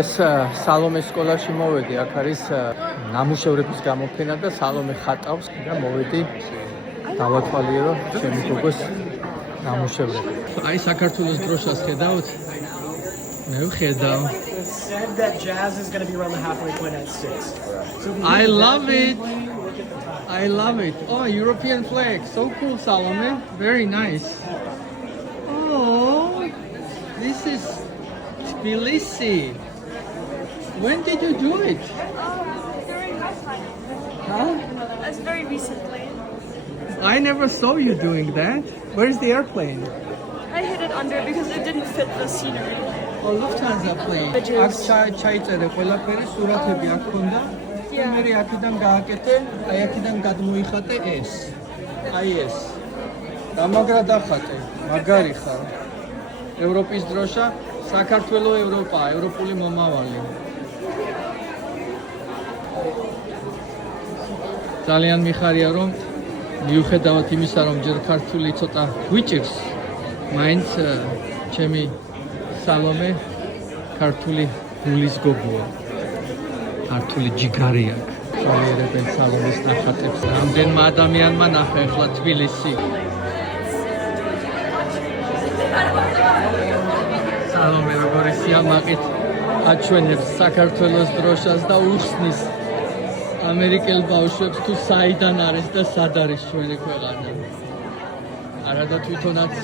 ეს სალომეს სკოლაში მოვედი, აქ არის ნამუშევრების გამოფენა და სალომე ხატავს და მოვედი დავათვალიერო ჩემი გოგოს ნამუშევრები. აი საქართველოს დროშას ხედავთ? მე ვხედავ. Said that jazz is going to be around the halfway point at 6. So I love it. I love it. Oh, European flag. So cool, Salome. Very nice. Oh, this is Tbilisi. When did you do it? Very recently. Huh? That's very recently. I never saw you doing that. Where's the airplane? I hid it under because it didn't fit the scenery. Oh, Lufthansa plane. აქ ჩაიწერე ყველაფერი, სურათები აქ ქონდა. მე აქედან გააკეთე, აი აქედან გადმოიხატე ეს. აი ეს. დამაგრა დახატე, მაგარი ხარ. ევროპის დროშა, საქართველო ევროპა, ევროპული მომავალი. ძალიან მიხარია რომ მიუხედავად იმისა რომ ჯერ ქართული ცოტა გვიჭირს, მაინც ჩემი სალომე ქართული გულის გოგოა. ქართული ჯიგარი აქვს. ვალიერებენ სალომეს ნახატებს. რამდენმა ადამიანმა ნახა ახლა თბილისი. სალომე როგორი სიამაყით აჩვენებს საქართველოს დროშას და უხსნის ამერიკელ ბავშვებს თუ საიდან არის და სად არის ჩვენი ქვეყანა. არადა თვითონაც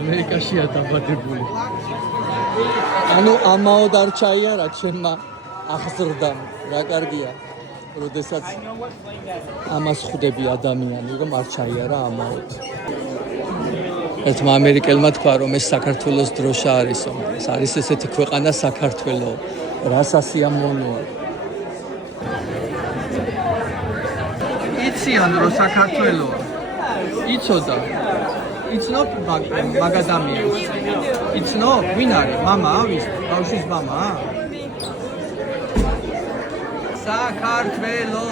ამერიკაშია დაბადებული. ანუ ამაოდ არ ჩაიარა ჩემმა აღზრდამ, რა კარგია, როდესაც ამას ხვდები ადამიანი, რომ არ ჩაიარა ამაოდ. ერთმა ამერიკელმა თქვა, რომ ეს საქართველოს დროშა არისო, ეს არის ესეთი ქვეყანა საქართველო, რა სასიამოვნოა. იციან რომ საქართველოა. იცოდა. იცნო მაგ ადამიანს. იცნო ვინ არის? მამა, ვის? ბავშვის მამა? საქართველო.